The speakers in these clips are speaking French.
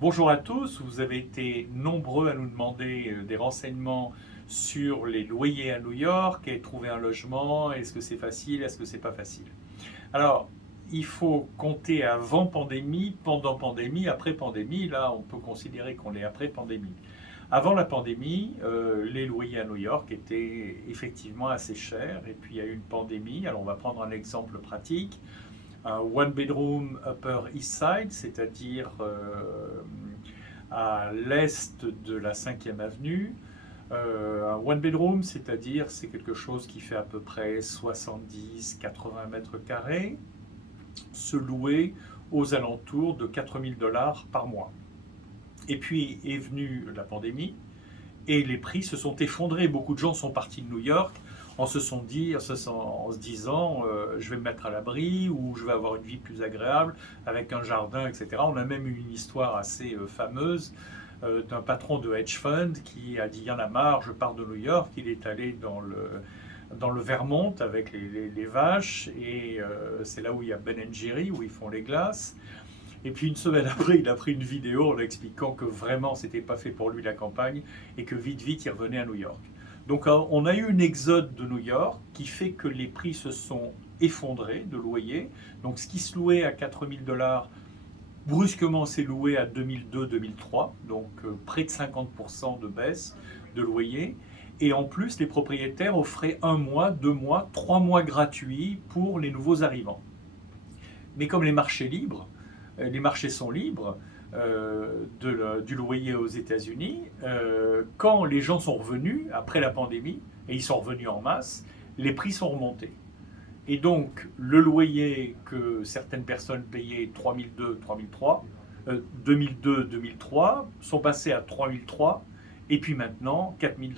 Bonjour à tous, vous avez été nombreux à nous demander des renseignements sur les loyers à New York et trouver un logement. Est-ce que c'est facile, est-ce que c'est pas facile? Alors, il faut compter avant pandémie, pendant pandémie, après pandémie. Là, on peut considérer qu'on est après pandémie. Avant la pandémie, les loyers à New York étaient effectivement assez chers. Et puis il y a eu une pandémie. Alors on va prendre un exemple pratique. Un one bedroom Upper East Side, c'est-à-dire à l'est de la 5e avenue. Un one bedroom, c'est-à-dire c'est quelque chose qui fait à peu près 70-80 mètres carrés, se louer aux alentours de 4 000 $ par mois. Et puis est venue la pandémie et les prix se sont effondrés. Beaucoup de gens sont partis de New York en se disant je vais me mettre à l'abri ou je vais avoir une vie plus agréable avec un jardin, etc. On a même eu une histoire assez fameuse d'un patron de hedge fund qui a dit il y en a marre, je pars de New York. Il est allé dans le Vermont avec les vaches et c'est là où il y a Ben Jerry où ils font les glaces. Et puis une semaine après, il a pris une vidéo en expliquant que vraiment c'était pas fait pour lui la campagne et que vite vite il revenait à New York. Donc on a eu une exode de New York qui fait que les prix se sont effondrés de loyer. Donc ce qui se louait à 4 000 $ brusquement s'est loué à 2002-2003, donc près de 50% de baisse de loyer. Et en plus, les propriétaires offraient 1 mois, 2 mois, 3 mois gratuits pour les nouveaux arrivants. Mais comme les marchés sont libres du loyer aux États-Unis, quand les gens sont revenus après la pandémie, et ils sont revenus en masse, les prix sont remontés. Et donc, le loyer que certaines personnes payaient 2002-2003 sont passés à 3003 et puis maintenant 4 000 $.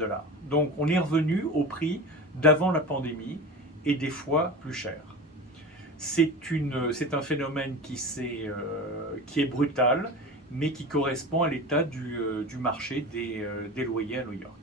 Donc, on est revenu au prix d'avant la pandémie et des fois plus cher. C'est un phénomène qui est brutal, mais qui correspond à l'état du marché des loyers à New York.